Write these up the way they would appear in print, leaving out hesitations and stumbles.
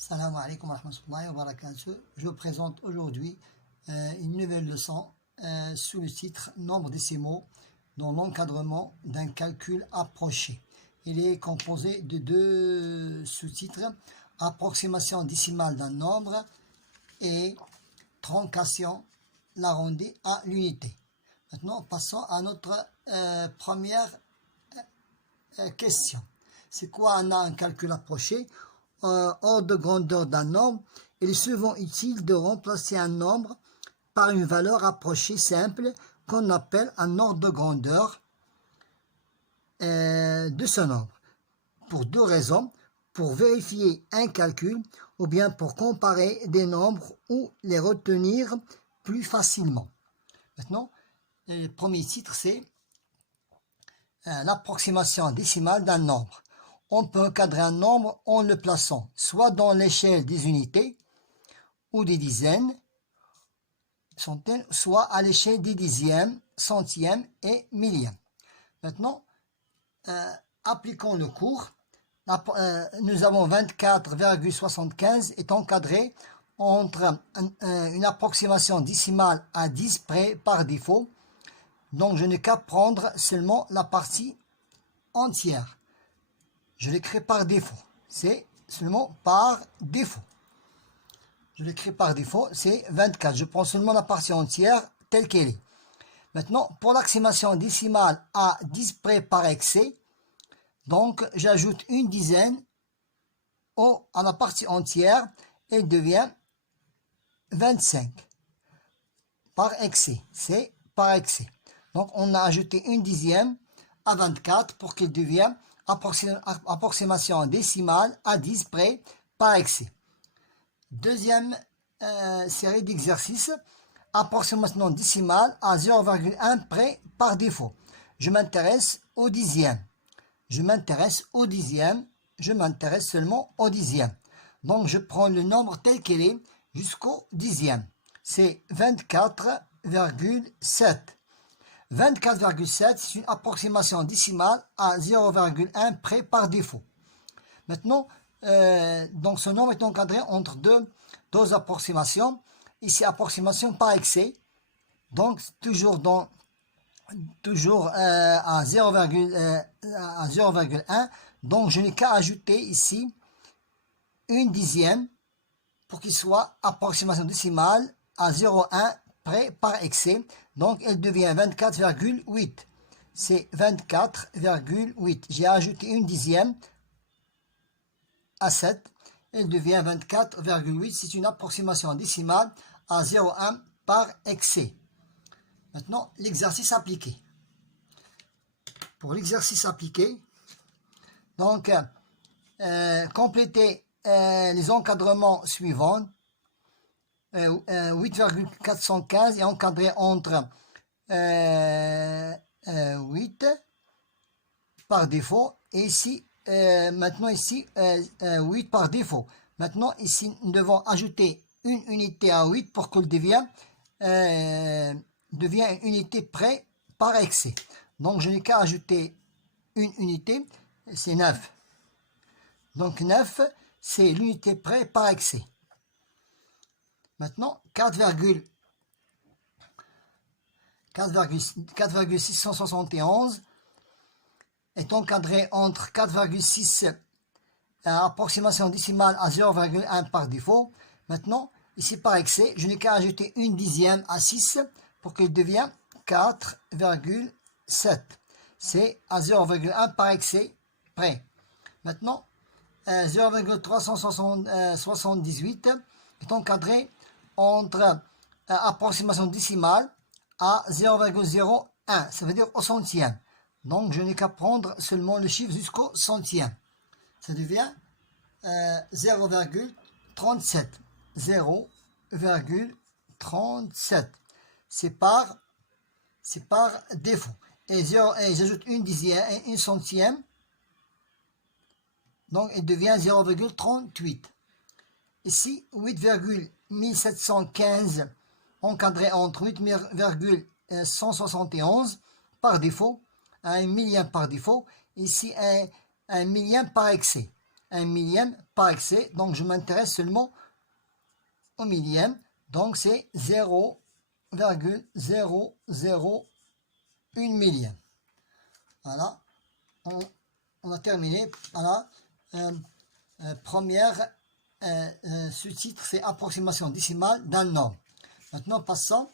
Salam alaikum wa rahmatullahi wa barakatuh. Je vous présente aujourd'hui une nouvelle leçon sous le titre Nombre décimaux dans l'encadrement d'un calcul approché. Il est composé de deux sous-titres, approximation décimale d'un nombre et troncation, l'arrondi à l'unité. Maintenant, passons à notre première question. C'est quoi un calcul approché? Ordre de grandeur d'un nombre, il est souvent utile de remplacer un nombre par une valeur approchée simple qu'on appelle un ordre de grandeur de ce nombre. Pour deux raisons, pour vérifier un calcul ou bien pour comparer des nombres ou les retenir plus facilement. Maintenant, le premier titre, c'est l'approximation décimale d'un nombre. On peut encadrer un nombre en le plaçant soit dans l'échelle des unités ou des dizaines, centaines, soit à l'échelle des dixièmes, centièmes et millièmes. Maintenant, appliquons le cours. Nous avons 24,75 est encadré entre une approximation décimale à 10 près par défaut. Donc, je n'ai qu'à prendre seulement la partie entière. Je l'écris par défaut. C'est seulement par défaut. Je l'écris par défaut, c'est 24. Je prends seulement la partie entière telle qu'elle est. Maintenant, pour l'approximation décimale à 10 près par excès, donc j'ajoute une dizaine à la partie entière et devient 25 par excès. C'est par excès. Donc, on a ajouté une dixième à 24 pour qu'il devienne approximation décimale à 10 près par excès. Deuxième série d'exercices, approximation décimale à 0,1 près par défaut. Je m'intéresse au dixième. Je m'intéresse au dixième. Je m'intéresse seulement au dixième. Donc, je prends le nombre tel qu'il est jusqu'au dixième. C'est 24,7. 24,7, c'est une approximation décimale à 0,1 près par défaut. Maintenant, donc ce nombre est encadré entre deux approximations. Ici, approximation par excès. Donc, toujours à 0,1. Donc, je n'ai qu'à ajouter ici une dixième pour qu'il soit approximation décimale à 0,1 près par excès. Donc, elle devient 24,8. C'est 24,8. J'ai ajouté une dixième à 7. Elle devient 24,8. C'est une approximation décimale à 0,1 par excès. Maintenant, l'exercice appliqué. Pour l'exercice appliqué, donc, complétez les encadrements suivants. 8,415 est encadré entre 8 par défaut et ici maintenant ici 8 par défaut. Maintenant ici nous devons ajouter une unité à 8 pour qu'il devienne une unité près par excès. Donc je n'ai qu'à ajouter une unité, c'est 9. Donc 9 c'est l'unité près par excès. Maintenant, 4,671 est encadré entre 4,6 approximation décimale à 0,1 par défaut. Maintenant, ici par excès, je n'ai qu'à ajouter une dixième à 6 pour qu'il devienne 4,7. C'est à 0,1 par excès près. Maintenant, 0,378 est encadré entre approximation décimale à 0,01, ça veut dire au centième. Donc, je n'ai qu'à prendre seulement le chiffre jusqu'au centième. Ça devient 0,37. 0,37. C'est par défaut. Et j'ajoute une dixième et une centième. Donc, il devient 0,38. Ici, 8,1715 encadré entre 8,171 par défaut, un millième par défaut. Ici, un millième par excès. un millième par excès. Donc, je m'intéresse seulement au millième. Donc, c'est 0,001 millième. Voilà. On a terminé. Voilà. Première sous-titre, c'est approximation décimale d'un nombre. Maintenant, passons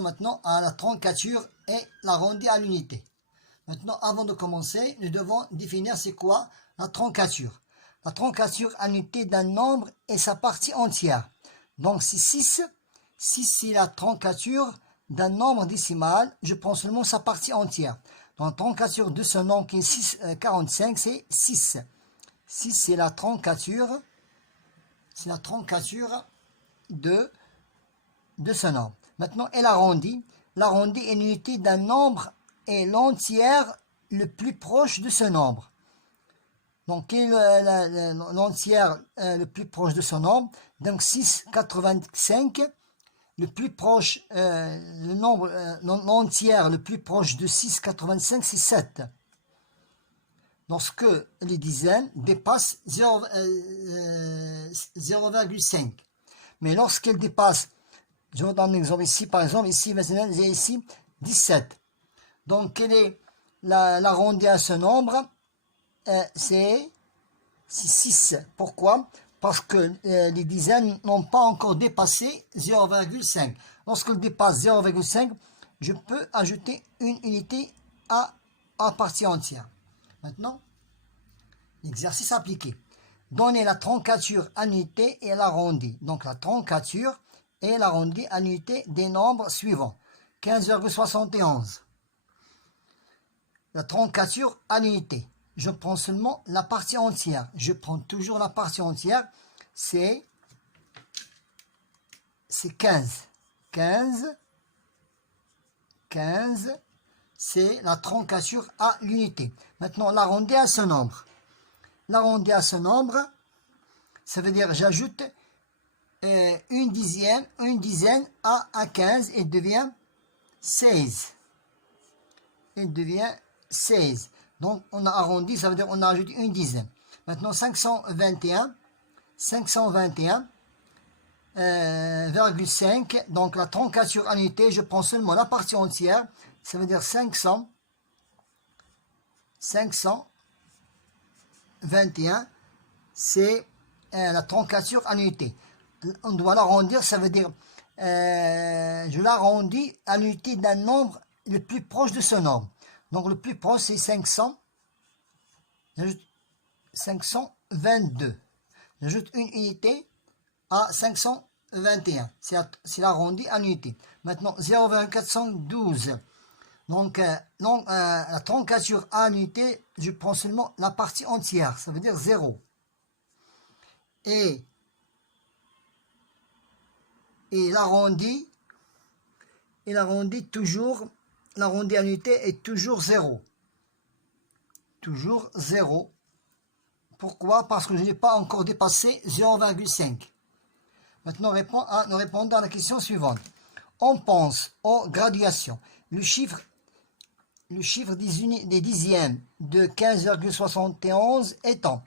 maintenant à la troncature et l'arrondi à l'unité. Maintenant, avant de commencer, nous devons définir c'est quoi la troncature. La troncature à l'unité d'un nombre est sa partie entière. Donc, si 6, c'est la troncature d'un nombre décimal, je prends seulement sa partie entière. Donc, la troncature de ce nombre qui est 45, c'est 6. 6, c'est la troncature de ce nombre. Maintenant, et l'arrondi. L'arrondi est l'unité d'un nombre et l'entière le plus proche de ce nombre. Donc, quel est l'entière le plus proche de ce nombre? Donc, 6,85. Le plus proche, le nombre, l'entière le plus proche de 6,85, c'est 7. Lorsque les dizaines dépassent 0,5. Mais lorsqu'elles dépassent, je vous donne un exemple ici, par exemple, ici, j'ai ici 17. Donc, quel est l'arrondi à ce nombre? C'est 6. Pourquoi? Parce que les dizaines n'ont pas encore dépassé 0,5. Lorsqu'elles dépassent 0,5, je peux ajouter une unité à partie entière. Maintenant, l'exercice appliqué. Donner la troncature à l'unité et l'arrondi. Donc la troncature et l'arrondi à l'unité des nombres suivants. 15,71. La troncature à l'unité. Je prends seulement la partie entière. Je prends toujours la partie entière. C'est 15. 15, c'est la troncature à l'unité. Maintenant, l'arrondi à ce nombre. L'arrondi à ce nombre, ça veut dire j'ajoute une dizaine à 15 et devient 16. Il devient 16. Donc, on a arrondi, ça veut dire on a ajouté une dizaine. Maintenant, 521,5. Donc, la troncature à l'unité, je prends seulement la partie entière. Ça veut dire 521. C'est la troncature à l'unité. On doit l'arrondir, ça veut dire je l'arrondis à l'unité d'un nombre le plus proche de ce nombre. Donc le plus proche c'est 500. J'ajoute 522. J'ajoute une unité à 521. C'est l'arrondi à l'unité. Maintenant 0,412. Donc la troncature à l'unité, je prends seulement la partie entière. Ça veut dire 0. Et l'arrondi toujours, l'arrondi à l'unité est toujours 0. Toujours 0. Pourquoi? Parce que je n'ai pas encore dépassé 0,5. Maintenant, nous répondons à la question suivante. On pense aux graduations. Le chiffre des dixièmes de 15,71 étant.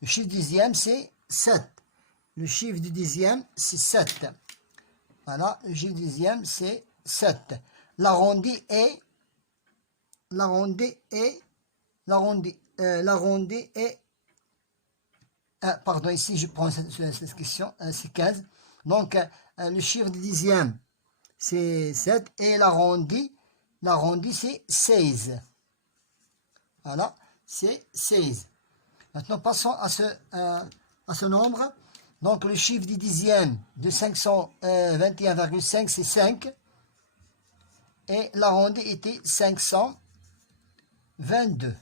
Le chiffre dixième, c'est 7. Le chiffre du dixième, c'est 7. Voilà, le chiffre dixième, c'est 7. L'arrondi est, pardon, ici je prends cette question, c'est 15. Donc, le chiffre du dixième, c'est 7 et l'arrondi, c'est 16. Voilà, c'est 16. Maintenant, passons à ce nombre. Donc, le chiffre du dixième de 521,5, c'est 5. Et l'arrondi était 522.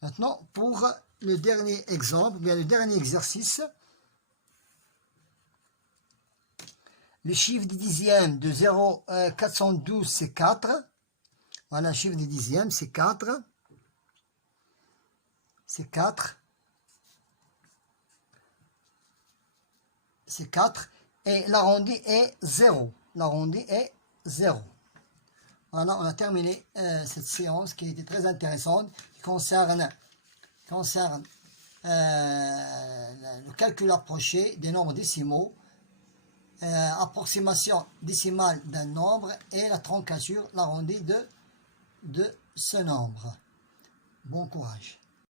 Maintenant, pour le dernier exemple, bien le dernier exercice, le chiffre du dixième de 0,412, c'est 4. Voilà, le chiffre du dixième, c'est 4. C'est 4. C'est 4. Et l'arrondi est 0. L'arrondi est 0. Voilà, on a terminé cette séance qui était très intéressante, qui concerne le calcul approché des nombres décimaux, approximation décimale d'un nombre et la troncature, l'arrondi de ce nombre. Bon courage.